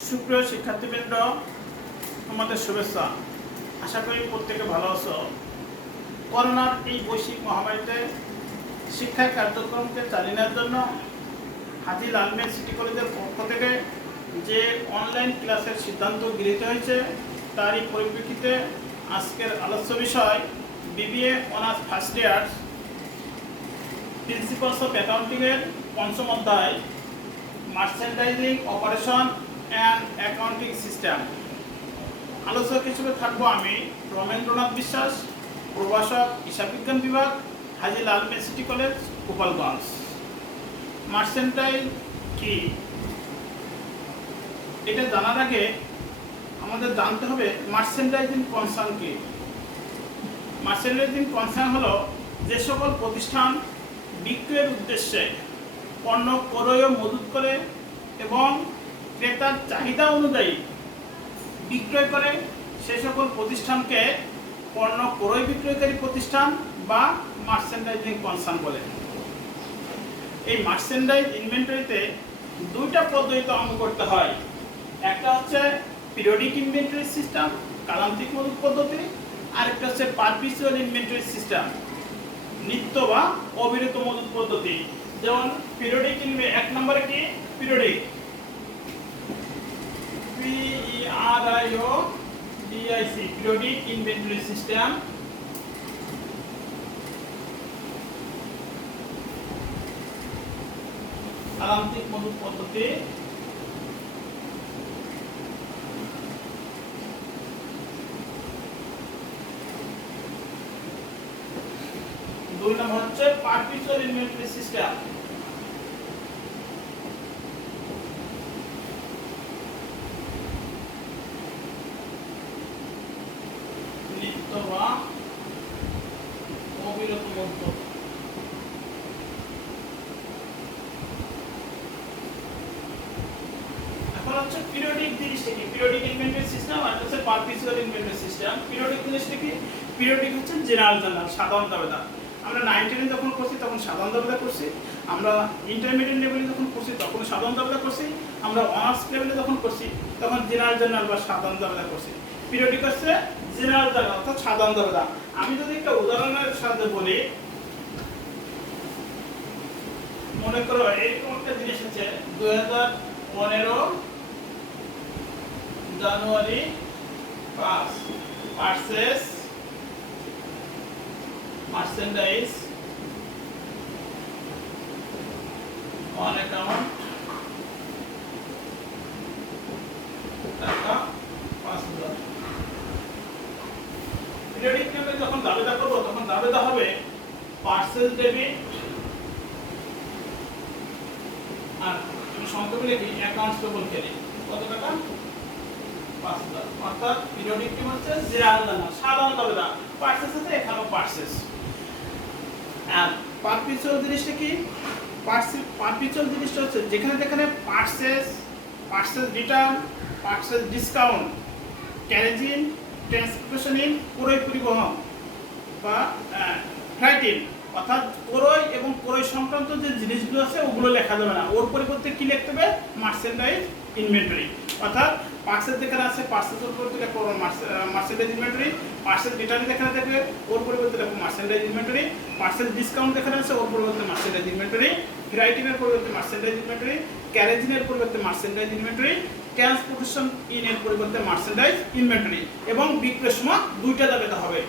সুপ্রিয় শিক্ষার্থীবৃন্দ, আমাদের শুভেচ্ছা। আশা করি প্রত্যেকে ভালো আছো। করোনার এই বৈশ্বিক মহামারীতে শিক্ষা কার্যক্রমকে চালিয়ে নেওয়ার জন্য হাজী লালমিয়া সিটি কলেজের পক্ষ থেকে যে অনলাইন ক্লাসের সিদ্ধান্ত গৃহীত হয়েছে, তারই পরিপ্রেক্ষিতে আজকের আলোচ্য বিষয় BBA honours first year principles of অ্যাকাউন্টিংয়ের পঞ্চম অধ্যায় merchandising operation and accounting system. আলোচক হিসেবে থাকবো আমি রমেন্দ্রনাথ বিশ্বাস, প্রভাষক, হিসাব বিজ্ঞান বিভাগ, Haji Lalmiya city college, Gopalganj. Mercantile কি, এটা জানার আগে আমাদের জানতে হবে মার্চেন্ডাইজিং কনসার্ন কি। মার্চেন্ডাইজিং কনসার্ন হলো যে সকল প্রতিষ্ঠান বিক্রয়ের উদ্দেশ্যে পণ্য ক্রয় ও মজুত করে এবং ক্রেতার চাহিদা অনুযায়ী বিক্রয় করে, সে সকল প্রতিষ্ঠানকে পণ্য ক্রয় বিক্রয়কারী প্রতিষ্ঠান বা মার্চেন্ডাইজিং কনসার্ন বলে। এই মার্চেন্ডাইজ ইনভেন্টরিতে দুইটা পদ্ধতিতে অঙ্ক করতে হয়। একটা হচ্ছে পিরিয়ডিক ইনভেন্টরি সিস্টেম, কালান্তিক মজুত পদ্ধতি, আর একটা হচ্ছে পারপিচুয়াল ইনভেন্টরি সিস্টেম, নিত্য বা অবিরত মজুত পদ্ধতি। যেমন পিরিয়ডিক এক নম্বরে কি periodic, PERIODIC, periodic inventory system। কালান্তিক মজুত পদ্ধতি। দুই নম্বর হচ্ছে পারপিচুয়াল ইনভেন্টরি সিস্টেম। বা অবিরত মজুত। এখন হচ্ছে পিরিয়ডিক জিনিসটা কি, পিরিয়ডিক ইনভেন্টরি সিস্টেম আর হচ্ছে পারপিচুয়াল ইনভেন্টরি সিস্টেম। পিরিয়ডিক জিনিসটা কি, পিরিয়ডিক হচ্ছে জেনারেল সাধারণ দাবেদার। আমরা 9-10 যখন করছি তখন সাধারণ দাবেদার করছি, আমরা ইন্টারমিডিয়েট লেভেলে যখন করছি তখন সাধারণ দাবেদার করছি, আমরা অনার্স লেভেলে যখন করছি তখন জেনারেল বা সাধারণ দাবেদার করছি। পিরিয়ডিক হচ্ছে জেনারেল দাবেদার অর্থাৎ সাধারণ দাবেদার। আমি যদি একটা উদাহরণের সাথে বলি, মনে করো এরকম একটা জিনিস আছে, 2015 জানুয়ারি 5 পারচেজ মার্চেন্ডাইজ অন অ্যাকাউন্ট টাকা 5,000। পিরিয়ডিক লেভেলে যখন দাবেদা করব তখন দাবেদা হবে পার্সেল ডেবিট আর সংক্ষেপে লিখি অ্যাকাউন্টস পেবল ক্রেডিট। কত টাকা? 5,000। অর্থাৎ পিরিয়ডিক কি হচ্ছে জেনারেল সাধারণ দাবেদা, পার্সেস আছে এখানেও পার্সেস। আর পারপিচুয়াল জিনিসটা কি, পারপিচুয়াল জিনিসটা হচ্ছে যেখানে যেখানে purchase return, purchase discount, carriage in, transportation in, ক্রয় পরিবহন বা ফ্লাইট ইন, অর্থাৎ ক্রয় এবং ক্রয় সংক্রান্ত যে জিনিসগুলো আছে ওগুলো লেখা যাবে না, ওর পরিবর্তে কি লিখতে হবে মার্চেন্ডাইজ ইনভেন্টরি। অর্থাৎ পার্সেল যেখানে আছে পার্সেলের পরিবর্তে লিখবো মার্চেন্ডাইজ ইনভেন্টরি, পার্সেল রিটার্ন যেখানে থাকবে ওর পরিবর্তে লিখবো মার্চেন্ডাইজ ইনভেন্টরি, পার্সেল ডিসকাউন্ট যেখানে আছে ওর পরিবর্তে মার্চেন্ডাইজ ইনভেন্টরি, ফ্লাইট ইনের পরিবর্তে মার্চেন্ডাইজ ইনভেন্টরি, ক্যারেজ ইনের পরিবর্তে মার্চেন্ডাইজ ইনভেন্টরি, ট্রান্সপোর্টেশন ইনের পরিবর্তে মার্চেন্ডাইজ ইনভেন্টরি। এবং বিক্রয়ের সময় দুইটা দাবেদা হবে,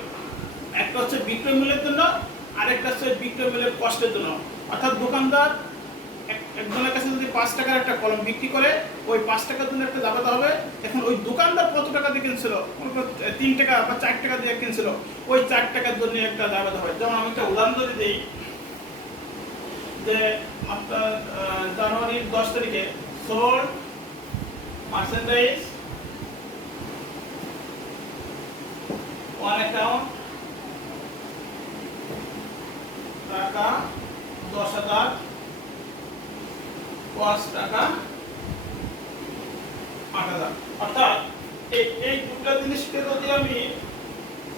একটা হচ্ছে বিক্রয় মূল্যের জন্য, আরেকটা হচ্ছে বিক্রয় মূল্যের কষ্টের জন্য। অর্থাৎ দোকানদার একজনের কাছে যদি 5 টাকার একটা কলম বিক্রি করে, ওই 5 টাকার জন্য একটা দাবেদা হবে। এখন ওই দোকানদার কত টাকা দিয়ে কিনছিল, 3 টাকা বা 4 টাকা দিয়ে কিনছিল, ওই 4 টাকার জন্য একটা দাবেদা হবে। যেমন আমি একটা উদাহরণ যদি দিই, যে আপনার জানুয়ারির 10 তারিখে সোল্ড মার্চেন্ডাইজ অন অ্যাকাউন্ট টাকা 10,000, কস্ট টাকা 8,000। অর্থাৎ এই দুটো জিনিসকে যদি আমি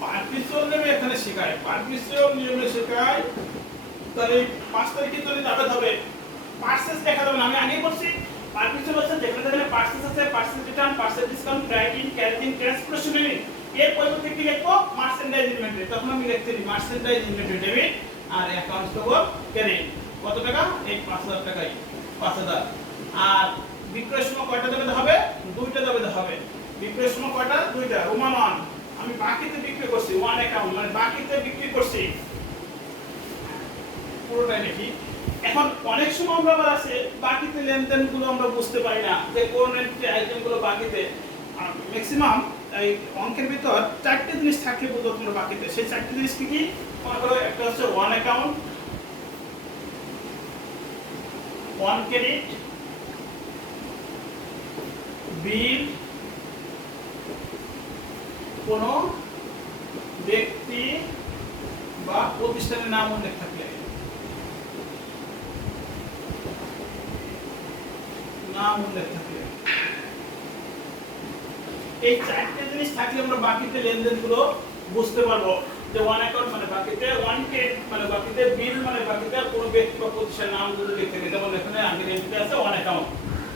পারপিচুয়াল নেমে এখানে শেখাই, পারপিচুয়াল নিয়মে শেখাই, তাহলে 5 তারিখে যদি দাবেদা হবে পার্সেস দেখা যাবে না। আমি আগেই বলছি পারপিসল হচ্ছে যেখানে যেখানে পার্সেস আছে, purchase return, purchase discount, credit, carrying, transportation এর পরিবর্তে কি লিখবো? Merchandise inventory. তখন আমি লিখছি মার্চেন্ডাইজ ইনভেন্টরি ডেবিট আর অ্যাকাউন্টস পেবল ক্রেডিট। কত টাকা? এই 5000 টাকাই, 5000। আর বিক্রয়ের সময় কয়টা দেবে হবে? দুইটা দেবে হবে। বিক্রয়ের সময় কয়টা? দুইটা। রোমান 1 আমি বাকিতে বিক্রি করছি, ওয়ান অ্যাকাউন্ট মানে বাকিতে বিক্রি করছি, পুরোটাই লিখি। এখন অনেক সময় আমরা আবার আছে বাকিতে লেনদেনগুলো আমরা বুঝতে পারি না যে কোন আইটেমগুলো বাকিতে। ম্যাক্সিমাম এই অঙ্কের ভিতর চারটি জিনিস থাকলে বুঝো তোমরা বাকিতে। সেই চারটি জিনিস কি কি? মনে করো একটা হচ্ছে ওয়ান অ্যাকাউন্ট, ওয়ান ক্রেডিট, বিল, কোন ব্যক্তি বা প্রতিষ্ঠানের নাম উল্লেখ থাকলে, নাম উল্লেখ থাকলে। এই চারটি জিনিস থাকলে আমরা বাকিতে লেনদেনগুলো বুঝতে পারবো যে ওয়ান অ্যাকাউন্ট মানে বাকিতে, ওয়ান ক্রেডিট মানে বাকিতে, বিল মানে বাকিতে, কোনো ব্যক্তি বা প্রতিষ্ঠানের নাম যদি লিখে থাকে। যেমন এখানে আগের এন্ট্রি আছে ওয়ান অ্যাকাউন্ট,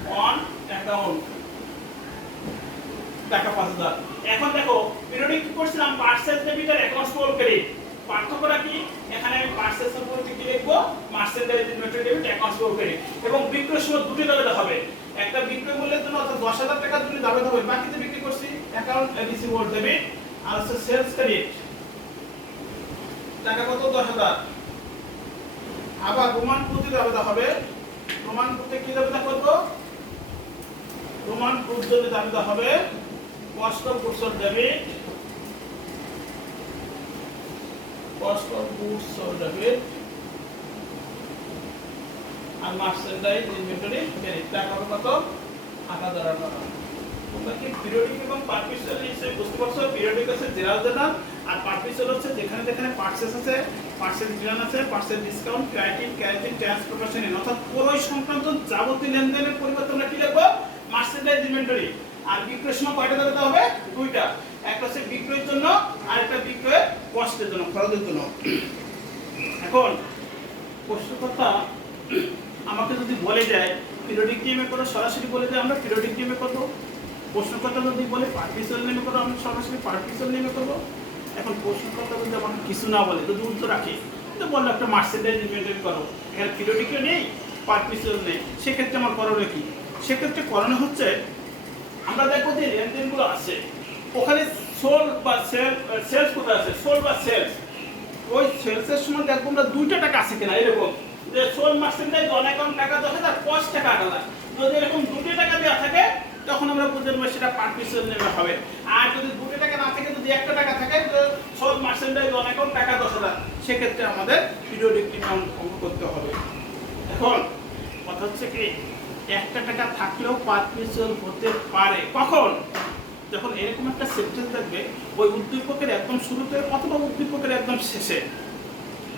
ওয়ান অ্যাকাউন্ট টাকা 5000। এখন দেখো পিরিয়ডিক কি করছিলাম? পার্সেস ডেবিট আর অ্যাকাউন্টস পেবল ক্রেডিট। পার্থক্যটা কি? এখানে আমি পার্সেসের উপর কি লিখবো? Merchandise inventory debit, accounts payable credit. এবং বিক্রয়ের সময় দুটো দাবিতে হবে। একটা বিক্রয় মূল্যের জন্য অর্থাৎ 10000 টাকা যদি দাবিতে হবে, বাকিতে বিক্রি করছি অ্যাকাউন্ট রিসিভেবল ডেবিট। আর হচ্ছে সেলস ক্রেডিট টাকা কত? 10000। আবার রোমান প্রতি দাবিতে হবে। রোমান প্রতি কি দাবিতে করব? রোমান প্রতি যদি দাবিতে হবে cost of goods sold debit, cost of goods sold debit আর মার্চেন্ডাইজ ইনভেন্টরি ক্রেডিট। টাকা কত? 8000 টাকা। তোমরা কি পিরিয়ডিক এবং পার্টিসিয়াল হিসেবে বুঝতে পারছো? পিরিয়ডিক আছে জেনারেল জেনারেল, আর পার্টিসিয়াল হচ্ছে যেখানে যেখানে পার্সেস আছে, পার্সেস রিটার্ন আছে, purchase discount, credit, carrying, transportation অর্থাৎ ক্রয় সংক্রান্ত যাবতীয় লেনদেনের পরিবর্তে আমরা কি লিখবো? Merchandise inventory. আর বিক্রয়ের সময় কয়টা দিতে হবে? দুইটা। একটা হচ্ছে বিক্রয়ের জন্য আর একটা বিক্রয়ের কষ্টের জন্য, খরচের জন্য। এখন প্রশ্ন কথা আমাকে যদি বলে যায় পিরিয়ডিক টিএমএ করো, সরাসরি বলে যায় আমরা পিরিয়ডিক টিএমএ করব। প্রশ্ন কথা যদি বলে পার্টিসিয়াল নেমে করো, আমরা সরাসরি পার্টিসিয়াল নেমে করব। এখন প্রশ্ন কথা যদি আমাকে কিছু না বলে, যদি উত্তর রাখি তো বললো একটা মার্চেন্ডাইজ ইনভেন্টরি করো, এখানে পিরিয়ডিকও নেই, পার্টিসিয়াল নেই, সেক্ষেত্রে আমার করণীয় কি? সেক্ষেত্রে করণীয় হচ্ছে আমরা দেখবো যে লেনদেনগুলো আছে ওখানে সোল বা সেলস কোথায় আছে? সোল বা সেলস। ওই সেলসের সময় দেখবো আমরা দুইটা টাকা আছে কিনা, এরকম যে সোল মার্চেন্ডাইজ অন অ্যাকাউন্ট টাকা 10,000, কস্ট টাকা 8000। যদি এরকম দুটো টাকা দেওয়া থাকে তখন আমরা বুঝতে পারবো সেটা পার্টিসিয়াল নেমে হবে। আর যদি দুটো টাকা না থাকে, যদি একটা টাকা থাকে, সোল মার্চেন্ডাইজ অন অ্যাকাউন্ট টাকা 10,000, সেক্ষেত্রে আমাদের পিরিয়ডিক টিএমএ অঙ্ক করতে হবে। এখন কথা হচ্ছে কি একটা টাকা থাকলেও পার্টিসিয়াল হতে পারে কখন? যখন এরকম একটা সেন্টেন্স থাকবে ওই উদ্দীপকের একদম শুরুতে অথবা উদ্দীপকের একদম শেষে,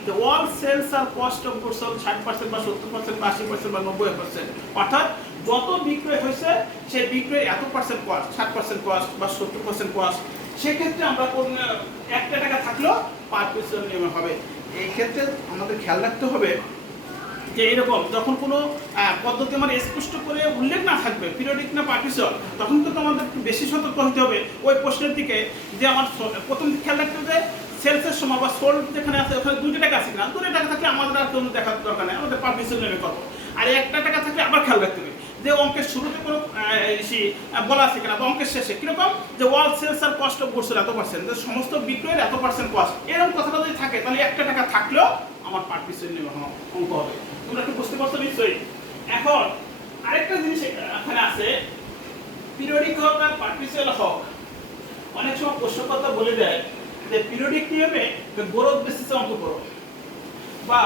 the all sales are cost of goods sold 60% বা 70% বা 80% বা 90%, অর্থাৎ যত বিক্রয় হয়েছে সেই বিক্রয় এত পার্সেন্ট কস্ট, 60% কস্ট বা 70% কস্ট। সেক্ষেত্রে আমরা কোন একটা টাকা থাকলেও পার্টিসিয়াল নিয়মে হবে। এই ক্ষেত্রে আমাদের খেয়াল রাখতে হবে যে এরকম যখন কোনো পদ্ধতি আমার স্পষ্ট করে উল্লেখ না থাকবে পিরিয়ডিক না পার্টিসিয়াল, তখন কিন্তু আমাদের বেশি সতর্ক হতে হবে ওই প্রশ্নের দিকে যে আমার প্রথম খেয়াল রাখতে হবে সেলসের সময় বা সোল্ড যেখানে আছে ওখানে দুটো টাকা আছে কিনা। দুটো টাকা থাকলে আমাদের আর কোনো দেখার দরকার নেই, আমাদের পার্টিসিয়াল নেমে করবো। আর একটা টাকা থাকলে আবার খেয়াল রাখতে হবে যে অঙ্কের শুরুতে কোনো বলা আছে কিনা বা অঙ্কের শেষে কিরকম যে অল সেলস আর কস্ট অফ গুডস এত পার্সেন্ট, সমস্ত বিক্রয়ের এত পার্সেন্ট কস্ট, এরকম কথাটা যদি থাকে তাহলে একটা টাকা থাকলেও আমার পার্টিসিয়াল নেমে অঙ্ক হবে। তোমরা একটু বুঝতে পারছো নিশ্চয়ই? এখন আরেকটা জিনিস এখানে আছে, পিরিয়ডিক হোক আর পার্টিসিয়াল হোক, অনেক সময় প্রশ্নকর্তা বলে দেয় যে পিরিয়ডিক নিয়মে গ্রোথ বেসিসে অঙ্ক করো বা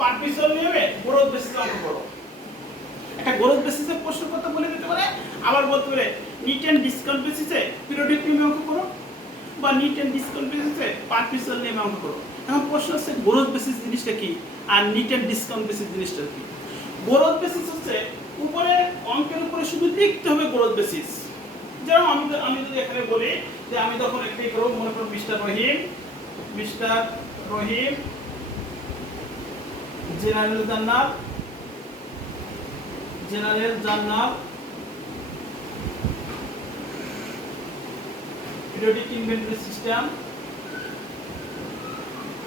পার্টিসিয়াল নিয়মে গ্রোথ বেসিসে অঙ্ক করো। একটা গ্রোথ বেসিসে প্রশ্নকর্তা বলে দিতে পারে, আবার বলতে পারে নিট এন্ড ডিসকাউন্ট বেসিসে পিরিয়ডিক নিয়মে অঙ্ক করো বা নিট এন্ড ডিসকাউন্ট বেসিসে পার্টিসিয়াল নিয়মে অঙ্ক করো। এখন প্রশ্ন হচ্ছে গ্রোথ বেসিস জিনিসটা কি আর নিট এন্ড ডিসকাউন্ট বেসিস জিনিসটা কি? গ্রোথ বেসিস হচ্ছে উপরে অঙ্কের উপরে শুধু লিখতে হবে গ্রোথ বেসিস। যেমন আমি যদি এখানে বলি যে আমি তখন একটাই করব, মনে করো mister Rahim general journal general journal periodic inventory system,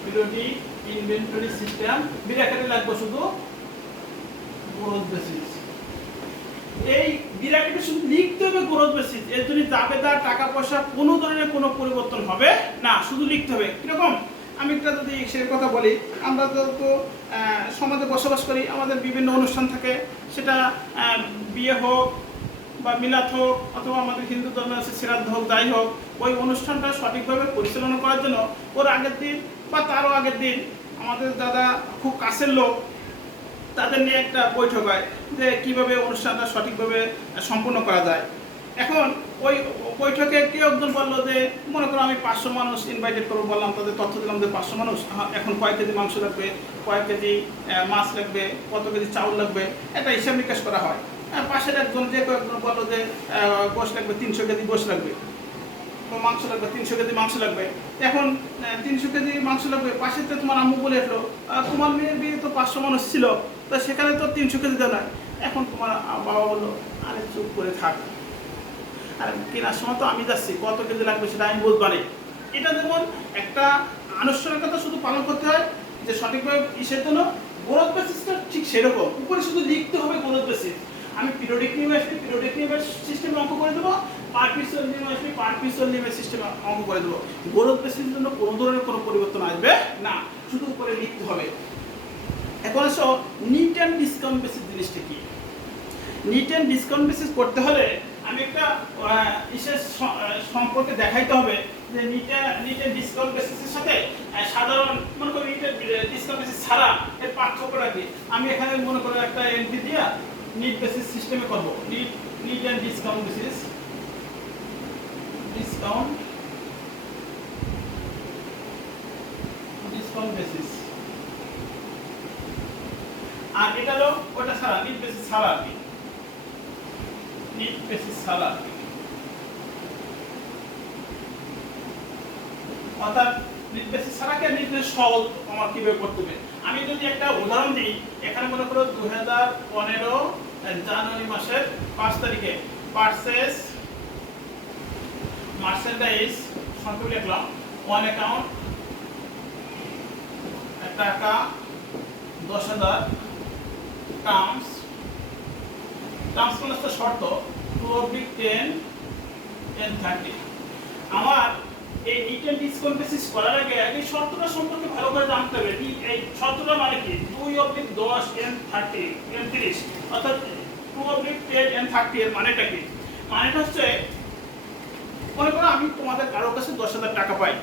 periodic inventory system ব্র্যাকেটে লাগবে শুধু গ্রোথ বেসিস। এই ব্র্যাকেটে শুধু লিখতে হবে গ্রোথ বেসিস। এর জন্য দাবেদার টাকা পয়সা কোনো ধরনের কোনো পরিবর্তন হবে না, শুধু লিখতে হবে। কিরকম, আমি একটা যদি সে কথা বলি, আমরা তো সমাজে বসবাস করি, আমাদের বিভিন্ন অনুষ্ঠান থাকে, সেটা বিয়ে হোক বা মিলাদ হোক অথবা আমাদের হিন্দু ধর্মে আছে শ্রাদ্ধ হোক, যাই হোক, ওই অনুষ্ঠানটা সঠিকভাবে পরিচালনা করার জন্য ওর আগের দিন বা তারও আগের দিন আমাদের দাদা খুব কাছের লোক, তাদের নিয়ে একটা বৈঠক হয় যে কীভাবে অনুষ্ঠানটা সঠিকভাবে সম্পূর্ণ করা যায়। এখন ওই বৈঠকে কেউ একজন বললো যে মনে করো আমি 500 মানুষ ইনভাইটেড করবো, বললাম তাদের তথ্য দিলাম যে 500 মানুষ, এখন কয় কেজি মাংস লাগবে, কয় কেজি মাছ লাগবে, কত কেজি চাউল লাগবে, একটা হিসাব নিকাশ করা হয়। পাশের একজন যে কয়েকজন বললো যে গোশ লাগবে 300 কেজি গোশ লাগবে, মাংস লাগবে 300 কেজি মাংস লাগবে। এখন 300 কেজি মাংস লাগবে, পাশেতে তোমার আম্মু বলে এলো তোমার মেয়ের বিয়ে তো 500 মানুষ ছিল, তা সেখানে তো 300 কেজি দেওয়া নয়। এখন তোমার বাবা বললো আরে চুপ করে থাক, আর কেনার সময় তো আমি যাচ্ছি, কত কেজি লাগবে সেটা আমি বলতে পারি। এটা যেমন একটা আনুষ্ঠানিকতা শুধু পালন করতে হয় যে সঠিকভাবে ইসের জন্য, গ্রোথ বেসিসটা ঠিক সেরকম, উপরে শুধু লিখতে হবে গ্রোথ বেসিস। আমি পিরিয়ডিক নিয়মে আসলে পিরিয়ডিক নিয়মের সিস্টেমে অঙ্ক করে দেবো, পার পিসের নিয়মে আসলে পার পিসের নিয়মের সিস্টেমে অঙ্ক করে দেবো। গ্রোথ বেসিসের জন্য কোনো ধরনের কোনো পরিবর্তন আসবে না, শুধু উপরে লিখতে হবে। এখন আসো নিট অ্যান্ড ডিসকাউন্ট বেসিস জিনিসটা কি। নিট অ্যান্ড ডিসকাউন্ট বেসিস করতে হলে আমি একটা বিশেষ সম্পর্কে দেখাইতে হবে যে নিট অ্যান্ড ডিসকাউন্ট বেসিসের সাথে সাধারণ মনে করি নিট ডিসকাউন্ট বেসিস ছাড়া এর পার্থক্যটা কি। আমি এখানে মনে করি একটা এন্ট্রি দিয়ে নিট বেসিস সিস্টেমে করব। Net and discount basis, discount basis, আর এটা হলো ওটা ছাড়া, নিট বেসিস ছাড়া আর কি, নিট বেসিস ছাড়া। অর্থাৎ নিট বেসিস ছাড়া কি নিট বেসিস সহজ আমার কিভাবে করতে হবে। আমি যদি একটা উদাহরণ দিই, এখানে মনে করো 2015 জানুয়ারি মাসের 5 তারিখে পারচেজ মার্চেন্ডাইজ সংক্ষেপে লিখলাম, ওয়ান অ্যাকাউন্ট টাকা 10,000, টার্মস মানে শর্ত 2/10 and 30। আমার এই নিট অ্যান্ড ডিসকাউন্ট বেসিস করার আগে এই শর্তটা সম্পর্কে ভালো করে জানতে হবে। এই শর্তটা মানে কি, 2/10 and 30 অর্থাৎ 2/10 and 30 এর মানেটা কি। মানেটা হচ্ছে মনে করো আমি তোমাদের কারোর কাছে 10,000 টাকা পাই,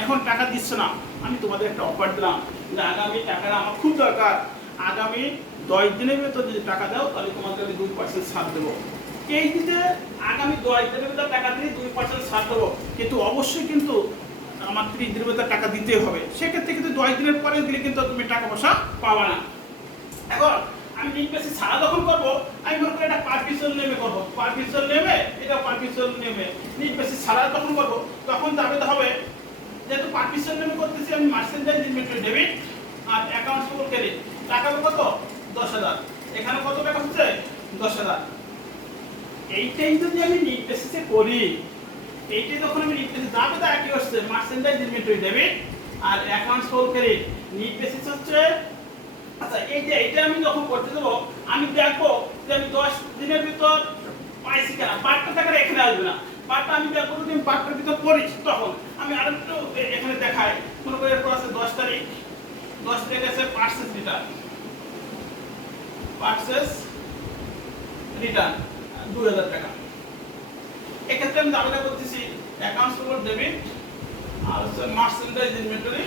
এখন টাকা দিচ্ছ না, আমি তোমাদের একটা অফার দিলাম যে আগামী টাকাটা আমার খুব দরকার, আগামী 10 দিনের ভেতর যদি টাকা দাও তাহলে তোমাদের 2% ছাড় দেবো। এই দিতে আগামী 10 দিনের ভেতর টাকা দিলে 2% ছাড় দেবো, কিন্তু অবশ্যই কিন্তু আমার 30 দিনের ভেতর টাকা দিতে হবে। সেক্ষেত্রে কিন্তু 10 দিনের পরে দিলে কিন্তু তুমি টাকা পয়সা পাবা না। এখন আমি নিট বেসিস ছাড়া যখন করবো, আমি মনে করি এটা পার পিসের নেমে করবো, পার পিসের নেমে এটা পার পিসের নেমে। নিট বেসিস ছাড়া যখন করবো তখন দাবিতে হবে যেহেতু পার পিসের নেমে করতেছি আমি মার্চেন্ডাইজ ইনভেন্টরি ডেবিট আর অ্যাকাউন্টস পেবল ক্রেডিট। টাকা কত 10,000, এখানে কত টাকা হচ্ছে 10,000। এইটাই যদি আমি নিট বেসিসে করি, এইটাই যখন আমি নিট বেসিস যাবে তা একই হচ্ছে মার্চেন্ডাইজ ইনভেন্টরি ডেবিট আর accounts payable credit. Net basis হচ্ছে আচ্ছা এই যে এটা আমি যখন করতে দেবো আমি দেখবো যে আমি 10 দিনের ভিতর পাইছি কিনা, পার্টটা টাকা এখানে আসবে না, পার্টটা আমি দেখবো যদি আমি পার্টটার ভিতর করেছি তখন আমি আরেকটু এখানে দেখাই। মনে করি এরপর আছে 10 তারিখ, 10 তারিখ আছে পারচেজ রিটার্ন, পারচেজ রিটার্ন 2,000 টাকা। এক্ষেত্রে আমি দাবিটা করতেছি অ্যাকাউন্টস পেবল ডেবিট আর হচ্ছে মার্চেন্ডাইজ ইনভেন্টরি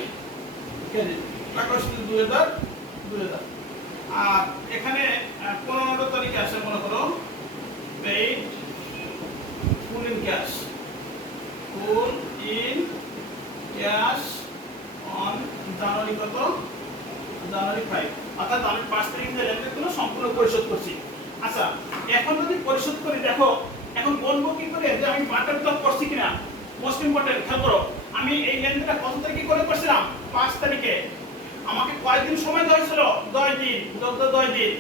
ক্রেডিট, টাকা হচ্ছে 2,000। আর এখানে 15 তারিখে আসে মনে করো paid full in cash, full in cash on January কত, জানুয়ারি 5, অর্থাৎ আমি 5 তারিখ যে লেনদেনগুলো সম্পূর্ণ পরিশোধ করছি। আচ্ছা এখন যদি পরিশোধ করি, দেখো এখন বলবো কি করে যে আমি বাটার টপ করছি কিনা। মোস্ট ইম্পর্টেন্ট খেয়াল করো, আমি এই লেনদেনটা কত তারিখে করে করছিলাম 5 তারিখে, আমাকে কয়দিন সময় দেওয়া হয়েছিল 10 দিন, 10 দিন।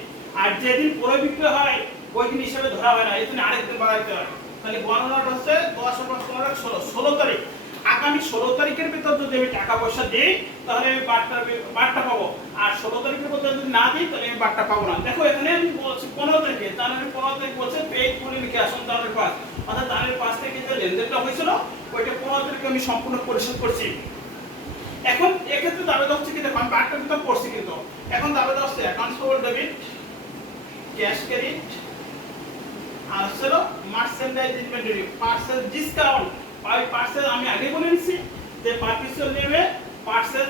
আর যেদিন ক্রয় বিক্রয় হয় ওই দিন হিসেবে ধরা হয় না, এই দিন আরেকদিন বাড়াইতে হয়। তাহলে গণনাটা হচ্ছে 10 + 15 16 তারিখ। আগামী 16 তারিখের ভিতর যদি আমি টাকা পয়সা দিই তাহলে আমি বারটা পাবো, আর 16 তারিখের মধ্যে যদি না দিই তাহলে আমি বারটা পাবো না। দেখো এখানে আমি বলছি 15 তারিখে, জানুয়ারি 15 তারিখ বলছে paid full cash on January 5, অর্থাৎ জানুয়ারি 5 তারিখে যে লেনদেনটা হয়েছিল ওইটা 15 তারিখে আমি সম্পূর্ণ পরিশোধ করছি। এখন এক্ষেত্রে দাবিটা হচ্ছে কি, দেখো আমি বারটা ভিতর করছি, কিন্তু এখন দাবিটা হচ্ছে accounts payable debit, cash credit, আর হলো merchandise inventory, purchase discount. Purchase আমি আগে বলে নিছি যে পার্সেল নেবে পার্সেল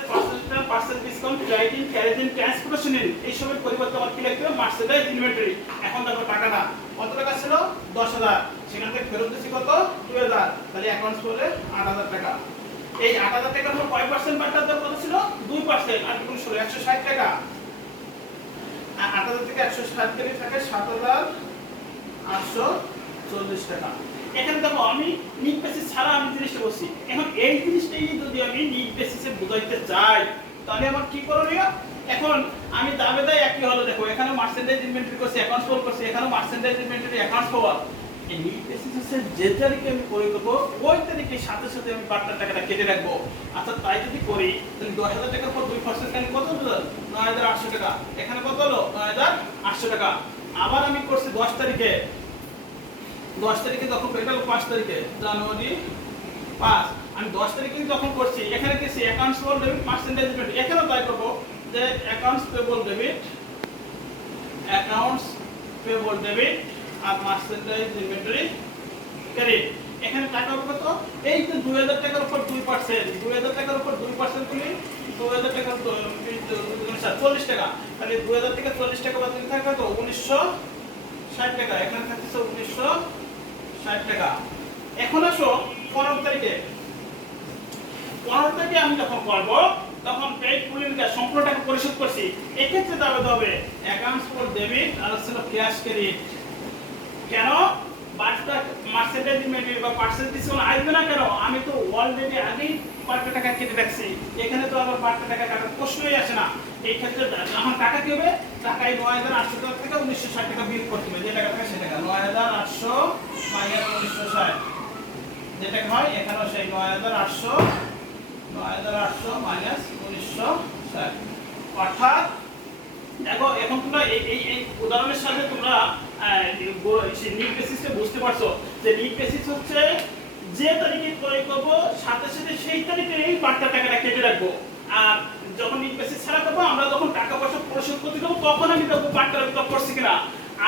ডিসকাউন্ট, ট্রাইডিং, ক্যারেজিং, ট্রান্সপোর্টেশন এইসবের পরিবর্তে আমার কি লিখতে হবে, মার্চেন্ডাইজ ইনভেন্টরি। এখন দেখো টাকাটা কত টাকা ছিল, 10,000, সেখান থেকে ফেরত দিছি কত, 2,000, তাহলে অ্যাকাউন্টস বলে 8,000 টাকা। এই 8,000 টাকার উপর কয় পার্সেন্ট বাটার দর কত ছিল, 2%, আর কোন ছিল 160 টাকা। 8,000 থেকে 160 থেকে থাকে 7,840 টাকা। এখানে দেখো আমি নিট বেসিস ছাড়া আমি জিনিসটা বলছি। এখন এই জিনিসটাই যদি আমি নিট বেসিসে বুঝাইতে চাই তাহলে আমার কি করণীয়, এখন আমি দাবেদায় একই হলো, দেখো এখানে মার্চেন্ডাইজ ইনভেন্টরি করছি, অ্যাকাউন্টস পেয়েবল করছি, এখানে মার্চেন্ডাইজ ইনভেন্টরি, অ্যাকাউন্টস পেয়েবল। এই নিট বেসিসে যে তারিখে আমি করে দেবো ওই তারিখের সাথে সাথে আমি বার্তার টাকাটা কেটে রাখবো। আচ্ছা তাই যদি করি তাহলে 10,000 টাকার পর 2% কেন কত হলো, 9,800 টাকা। এখানে কত হলো, 9,800 টাকা। আবার আমি করছি 10 তারিখে, 10 তারিখে যখন এটা হলো 5 তারিখে, জানুয়ারি 5, আমি 10 তারিখে যখন করছি এখানে কি accounts payable debit, merchandise inventory, এখানেও তাই করব যে accounts payable debit, accounts payable debit আর মার্চেন্ডাইজ ইনভেন্টরি ক্রেডিট। এখানে টাকা কত, এই যে 2,000 টাকার উপর 2%, 2,000 টাকার উপর 2% করলে 2,000 টাকা 40 টাকা, তাহলে 2,000 থেকে 40 টাকা বাদ দিলে থাকে কত, 1,960 টাকা। এখানে থাকছে 1,960 টাকা। এখন আসো 15 তারিখে, 15 তারিখে আমি যখন করব তখন পেইড ফুল ক্যাশ সম্পূর্ণ টাকা পরিশোধ করছি। এই ক্ষেত্রে দাবিতে হবে অ্যাকাউন্টস পেয়েবল ডেবিট আর হলো ক্যাশ ক্রেডিট। কেন বারটা মার্চেন্ডাইজ ইনভেন্টরি বা পার্সেল ডিসকাউন্ট আসবে না কেন, আমি তো অলরেডি আগেই বারটা টাকা কেটে রাখছি, এখানে তো আবার বারটা টাকা কাটার প্রশ্নই আসে না। এই ক্ষেত্রে যখন টাকা কি হবে, টাকায় 9,800 টাকা থেকে 1,960 টাকা বিল করতে হবে, যে টাকা থাকে সে টাকা 9,800 মাইনাস 1,960, যেটা হয় এখানেও সেই 9,800 মাইনাস 1,960। অর্থাৎ দেখো এখন তোমরা এই উদাহরণের সাথে তোমরা নিট বেসিসে বুঝতে পারছো যে নিট বেসিস হচ্ছে যে তারিখে ক্রয় করব সাথে সাথে সেই তারিখে এই বার্তা টাকাটা কেটে রাখবো। আর যখন নিট বেসিস ছাড়া করবো, আমরা যখন টাকা পয়সা পরিশোধ করতে যাবো তখন আমি দেখবো বার্তাটা বিতরণ করছি কিনা।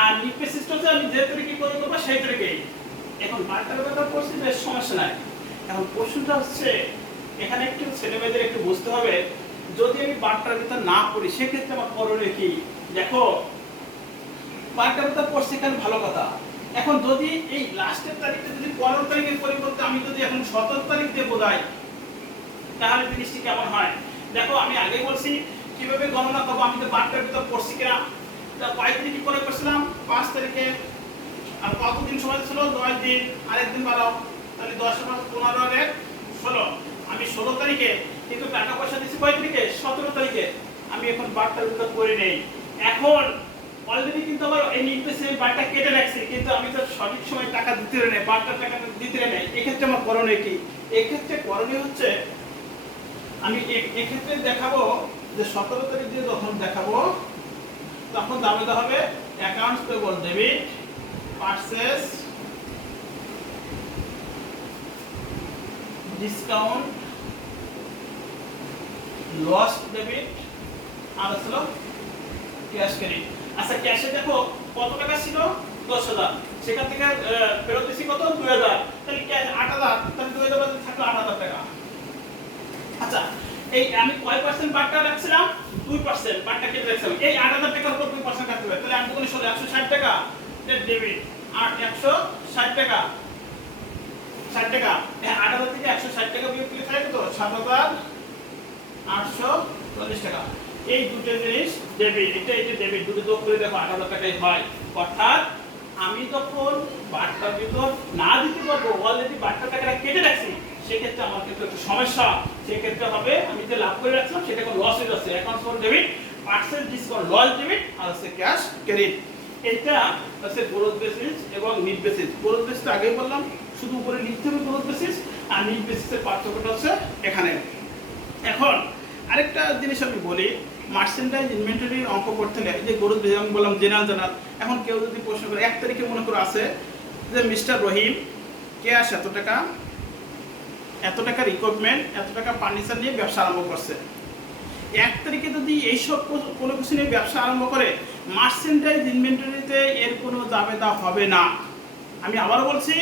আর নিট বেসিসটা হচ্ছে আমি যে তারিখে ক্রয় করবো সেই তারিখেই। এখন বার্তাটা বিতরণ করছি, বেশ সমস্যা নাই। এখন প্রশ্নটা হচ্ছে এখানে একটু ছেলেমেয়েদের একটু বুঝতে হবে, যদি আমি বার্তার ভিতর না পড়ি সেক্ষেত্রে আমার করণীয় কি। দেখো বার্তার ভিতর পড়ছি কেন, ভালো কথা। এখন যদি এই লাস্টের তারিখটা যদি 15 তারিখের পরিবর্তে আমি যদি এখন 17 তারিখ দিয়ে বোঝাই তাহলে জিনিসটি কেমন হয়। দেখো আমি আগে বলছি কিভাবে গণনা করবো, আমি তো বার্তার ভিতর পড়ছি কিনা। কয় তারিখে করে করছিলাম, 5 তারিখে, আর কতদিন সময় ছিল, 10 দিন, আরেকদিন বাড়াও, তাহলে 10 + 15 = 16। আমি 16 তারিখে কিন্তু টাকা পয়সা দিচ্ছি কয় তারিখে, 17 তারিখে। আমি এখন বার্তার ভিতর করে নেই। এখন অলরেডি কিন্তু আমার এই নির্দেশে বার্তা কেটে রাখছি, কিন্তু আমি তো সঠিক সময় টাকা দিতে নেই, বার্তার টাকা দিতে নেই। এক্ষেত্রে আমার করণীয় কি, এক্ষেত্রে করণীয় হচ্ছে আমি এক্ষেত্রে দেখাবো যে 17 তারিখ দিয়ে যখন দেখাবো তখন দাবিতে হবে accounts payable debit, purchase discount, loss debit আর হলো ক্যাশ ক্রেডিট। আচ্ছা ক্যাশে দেখো কত টাকা ছিল, 10,000, সেখান থেকে ফেরত দিছি কত, 2,000, তাহলে ক্যাশ 8,000, তাহলে 2,000 বাদে থাকলো 8,000 টাকা। আচ্ছা এই আমি কয় পার্সেন্ট বার্তা রাখছিলাম, 2% বার্তা কেটে রাখছিলাম। এই 8,000 টাকার উপর 2% কাটতে হবে, তাহলে আমি কোন 160 টাকা ডেবিট আর 160 টাকা 60 টাকা। 8,000 থেকে 160 টাকা বিয়োগ করলে থাকে তো 7,840 টাকা। এই দুটো জিনিস ডেবিট, এটা ডেবিট, দুটো যোগ করে দেখো 8,000 টাকাই হয়। অর্থাৎ আমি যখন বার্তার ভিতর না দিতে পারবো, অলরেডি বার্তার টাকাটা কেটে রাখছি, সেক্ষেত্রে আমার কিন্তু একটু সমস্যা। সেক্ষেত্রে হবে আমি যে লাভ করে রাখছিলাম সেটা এখন লস হয়ে যাচ্ছে। Accounts payable debit purchase discount loss debit আর হচ্ছে ক্যাশ ক্রেডিট। এটা হচ্ছে গ্রোথ বেসিস এবং নিট বেসিস। গ্রোথ বেসিস আগেই বললাম, শুধু উপরে লিখতে হবে গ্রোথ বেসিস, আর নিট বেসিসের পার্থক্যটা হচ্ছে এখানে। এখন আরেকটা জিনিস আমি বলি, মার্চেন্ডাইজ ইনভেন্টরির অঙ্ক করতে গেলে এই যে গ্রোথ বেসিস আমি বললাম জেনারেল। এখন কেউ যদি প্রশ্ন করে 1 তারিখে মনে করে আছে যে মিস্টার রহিম ক্যাশ এত টাকার ইকুইপমেন্ট, এত টাকা ফার্নিচার নিয়ে ব্যবসা আরম্ভ করছে। 1 তারিখে যদি এইসব কোনো কিছু নিয়ে ব্যবসা আরম্ভ করে, মার্চেন্ডাইজ ইনভেন্টরিতে এর কোনো দাবেদা হবে না। আমি আবারও বলছি,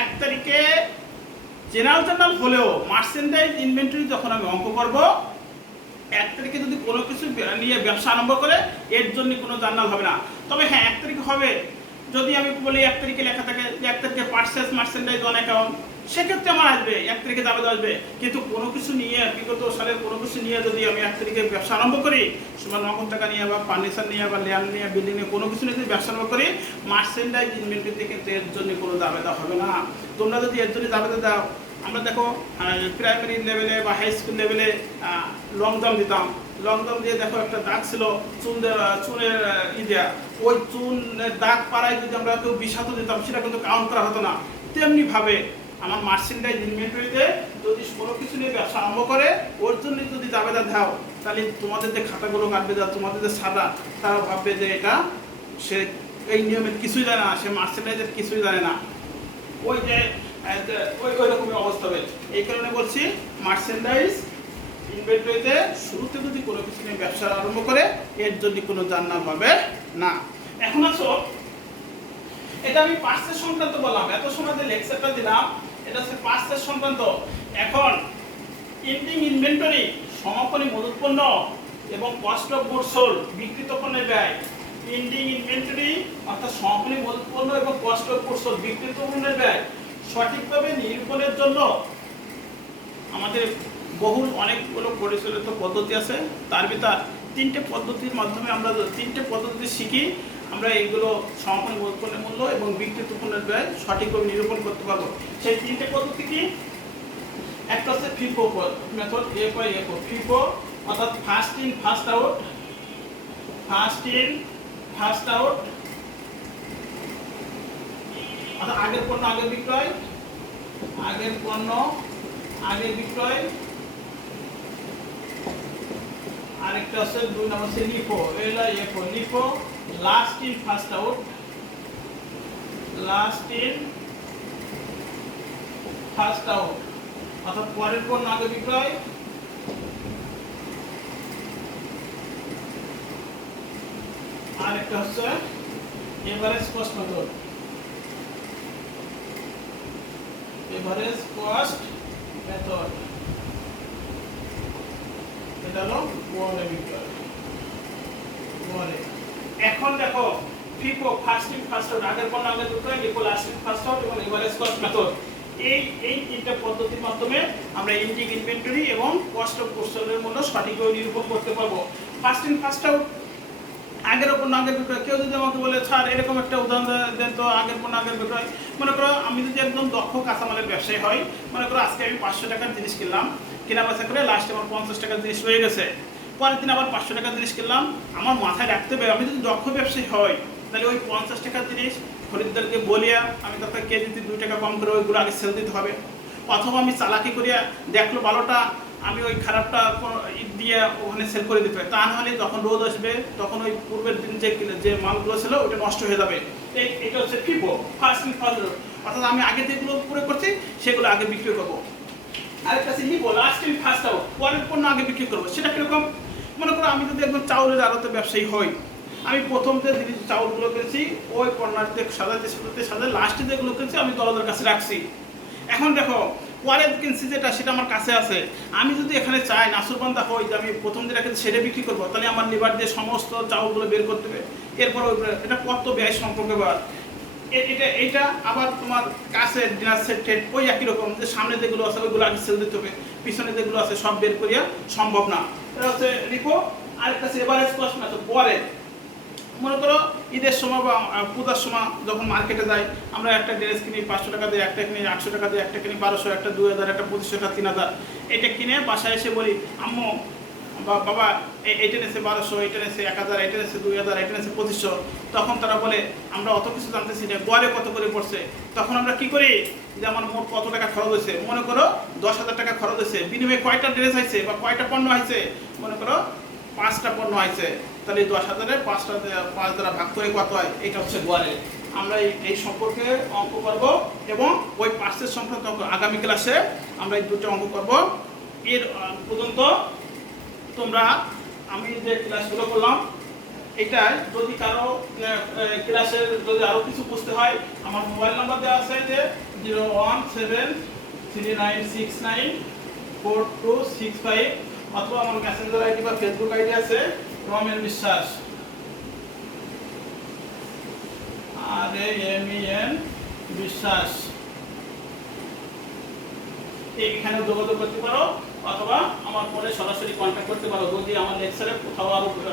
1 তারিখে জেনারেল হলেও মার্চেন্ডাইজ ইনভেন্টরি যখন আমি অঙ্ক করব, 1 তারিখে যদি কোনো কিছু নিয়ে ব্যবসা আরম্ভ করে এর জন্য কোনো জার্নাল হবে না। তবে হ্যাঁ, 1 তারিখে হবে যদি আমি বলি 1 তারিখে লেখা থাকে যে 1 তারিখে পার্সেস মার্চেন্ডাইজ অন অ্যাকাউন্ট, সেক্ষেত্রে আমার আসবে 1 তারিখে দাবেদা আসবে। কিন্তু কোনো কিছু নিয়ে, বিগত সালের কোনো কিছু নিয়ে যদি আমি 1 তারিখে ব্যবসা আরম্ভ করি, সমান নগদ টাকা নিয়ে বা ফার্নিচার নিয়ে বা ল্যান্ড নিয়ে বিল্ডিং নিয়ে কোনো কিছু নিয়ে যদি ব্যবসা আরম্ভ করি, মার্চেন্ডাইজ ইনভেন্টরিতে কিন্তু এর জন্য কোনো দাবেদা হবে না। তোমরা যদি এর জন্য দাবেদা দাও, আমরা দেখো প্রাইমারি লেভেলে বা হাই স্কুল লেভেলে লং জাম্প দিতাম। লং জাম্প দিয়ে দেখো একটা দাগ ছিল চুনের দেওয়া, ওই চুনের দাগ পাড়ায় যদি আমরা কেউ বিষাক্ত দিতাম, সেটা কিন্তু কাউন্ট করা হতো না। তেমনিভাবে আমার মার্চেন্ডাইজ ইনভেন্টরিতে যদি কোনো কিছু নিয়ে ব্যবসা আরম্ভ করে, ওর জন্য যদি দাবেদা দাও, তাহলে তোমাদের যে খাতাগুলো কাটবে, যা তোমাদের যে সাদা, তারা ভাববে যে এটা সে এই নিয়মের কিছুই জানে না, সে মার্চেন্ডাইজের কিছুই জানে না। ওই যে ওই রকমের অবস্থা হবে। এই কারণে বলছি, মার্চেন্ডাইজ ইনভেন্টরিতে শুরুতে যদি কোনো কিছু নিয়ে ব্যবসা আরম্ভ করে, এর জন্য কোনো জার্নাল হবে না। এখন আসো, এটা আমি পার্সেস সংক্রান্ত বললাম, এত সময় যে লেকচারটা দিলাম এটা হচ্ছে পার্সেস সংক্রান্ত। এখন এন্ডিং ইনভেন্টরি সমাপনী মজুত পণ্য এবং কস্ট অফ গুডস সোল্ড বিক্রিত পণ্যের ব্যয়। এন্ডিং ইনভেন্টরি অর্থাৎ সমাপনী মজুত পণ্য এবং কস্ট অফ গুডস সোল্ড বিক্রিত পণ্যের ব্যয় সঠিকভাবে নিরূপণের জন্য আমাদের বহুল অনেকগুলো পরিচালিত পদ্ধতি আছে। তার ভিতর 3টে পদ্ধতির মাধ্যমে আমরা 3টে পদ্ধতি শিখি, আমরা এইগুলো সমাপনী মজুত পণ্যের মূল্য এবং বিক্রিত পণ্যের ব্যয় সঠিকভাবে নিরূপণ করতে পারবো। সেই 3টে পদ্ধতি কি? একটা হচ্ছে ফিফো মেথড, FIFO। ফিফো অর্থাৎ ফার্স্ট ইন ফার্স্ট আউট, অর্থাৎ আগের পণ্য আগে বিক্রয়, আরেকটা হচ্ছে 2 নম্বর হচ্ছে LIFO, LIFO last in first out, অর্থাৎ পরের পণ্য আগে বিক্রয়, আরেকটা হচ্ছে এভারেজ কস্ট মেথড, এটা হলো পরে বিক্রয়। এখন দেখো, FIFO first in first out, আগের পণ্য আগে বিক্রয়, LIFO last in first out এবং এভারেজ কস্ট মেথড। এই 3টে পদ্ধতির মাধ্যমে আমরা এন্ডিং ইনভেন্টরি এবং কস্ট অফ গুডস সোল্ডের মূল্য সঠিকভাবে নিরূপণ করতে পারবো। ফার্স্ট ইন ফার্স্ট আউট, আগের পণ্য আগের বিক্রয়। কেউ যদি আমাকে বলে স্যার এরকম একটা উদাহরণ দেন তো, আগের পণ্য আগের বিক্রয়। মনে করো আমি যদি একদম দক্ষ কাঁচামালের ব্যবসায়ী হই, মনে করো আজকে আমি 500 টাকার জিনিস কিনলাম, কেনা বেচা করে লাস্টে আমার 50 টাকার জিনিস রয়ে গেছে, পরের দিন আবার 500 টাকার জিনিস কিনলাম। আমার মাথায় রাখতে হবে, আমি যদি দক্ষ ব্যবসায়ী হই, তাহলে ওই 50 টাকার জিনিস খরিদ্দারকে বলিয়া আমি তাকে কেজিতে 2 টাকা কম করে ওইগুলো আগে সেল দিতে হবে। অথবা আমি চালাকি করিয়া দেখলো ভালোটা, আমি ওই খারাপটা দিয়ে ওখানে সেল করে দিতে হবে। তা নাহলে যখন রোদ আসবে তখন ওই পূর্বের দিন যে মালগুলো ছিল ওটা নষ্ট হয়ে যাবে। এটা হচ্ছে FIFO, first in first out, অর্থাৎ আমি আগে যেগুলো প্রয়োগ করছি সেগুলো আগে বিক্রি করবো। আরেকটা আছে LIFO, last in first out, পরের পণ্য আগে বিক্রি করবো। সেটা কিরকম? মনে করো আমি যদি একদম চাউলের আড়তে ব্যবসায়ী হই, আমি প্রথম যে চাউলগুলো কিনেছি ওই পণ্যতে সাজাতে লাস্টে যেগুলো কিনছি আমি দলাদের কাছে রাখছি। এখন দেখো, পরের কিনছি যেটা সেটা আমার কাছে আছে, আমি যদি এখানে চাই নাসুরবান্ধা হই যে আমি প্রথম যেটা কিনছি সেটা বিক্রি করবো, তাহলে আমার লিভার দিয়ে সমস্ত চাউলগুলো বের করতে হবে। এরপর এটা কত ব্যয় সম্পর্কে ব্যাপার। এটা আবার তোমার কাছে ডিনার সেট ওই একই রকম, যে সামনে যেগুলো আছে ওইগুলো আগে সেল দিতে হবে, পিছনে যেগুলো আছে সব বের করিয়া সম্ভব না। এটা হচ্ছে লিখো। আরেকটা আছে এভারেজ কস্ট মেথড। পরে মনে করো ঈদের সময় বা পূজার সময় যখন মার্কেটে যাই, আমরা একটা ড্রেস কিনি 500 টাকা দিয়ে, একটা কিনি 800 টাকা দিয়ে, একটা কিনি 1200, একটা 2000, একটা 2500, একটা 3000। এটা কিনে বাসায় এসে বলি আম্মু বাবা এইটা নিয়েছে 1200, এইটা নিয়েছে 1000, এইটা নিয়েছে 2000, এইটা নিয়েছে 2500, তখন তারা বলে আমরা অত কিছু জানতেছি না, গড়ে কত করে পড়ছে। তখন আমরা কি করি, যে আমার মোট কত টাকা খরচ হয়েছে, মনে করো 10,000 টাকা খরচ হয়েছে, বিনিময়ে কয়টা ড্রেস হয়েছে বা কয়টা পণ্য হয়েছে, মনে করো 5টা পণ্য হয়েছে, তাহলে 10,000-এ 5 দ্বারা ভাগ করে কত হয়, এটা হচ্ছে গড়ে। আমরা এই সম্পর্কে অঙ্ক করব এবং ওই পার্সেস সংক্রান্ত অঙ্ক আগামী ক্লাসে আমরা এই দুটো অঙ্ক করব। এর পর্যন্ত তোমরা আমি যে ক্লাসগুলো করলাম, এটা যদি কারো ক্লাসের যদি আরও কিছু বুঝতে হয়, আমার মোবাইল নাম্বার দেওয়া আছে যে 01739694265, অথবা আমার মেসেঞ্জার আইডি বা ফেসবুক আইডি আছে রমেন বিশ্বাস, RAMEN বিশ্বাস, এখানে যোগাযোগ করতে পারো, অথবা আমার ফোনে সরাসরি কন্ট্যাক্ট করতে পারো। যদি আমার লেকচারে কোথাও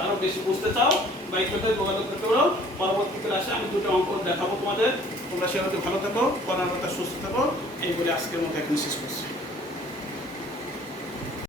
আরো বেশি বুঝতে চাও বা একসাথে যোগাযোগ করতে পারো। পরবর্তী ক্লাসে আমি দুটো অঙ্ক দেখাবো তোমাদের। তোমরা সেভাবে ভালো থাকো, পড়ার কথা সুস্থ থাকো। এই বলে আজকের মতো এখন শেষ করছি।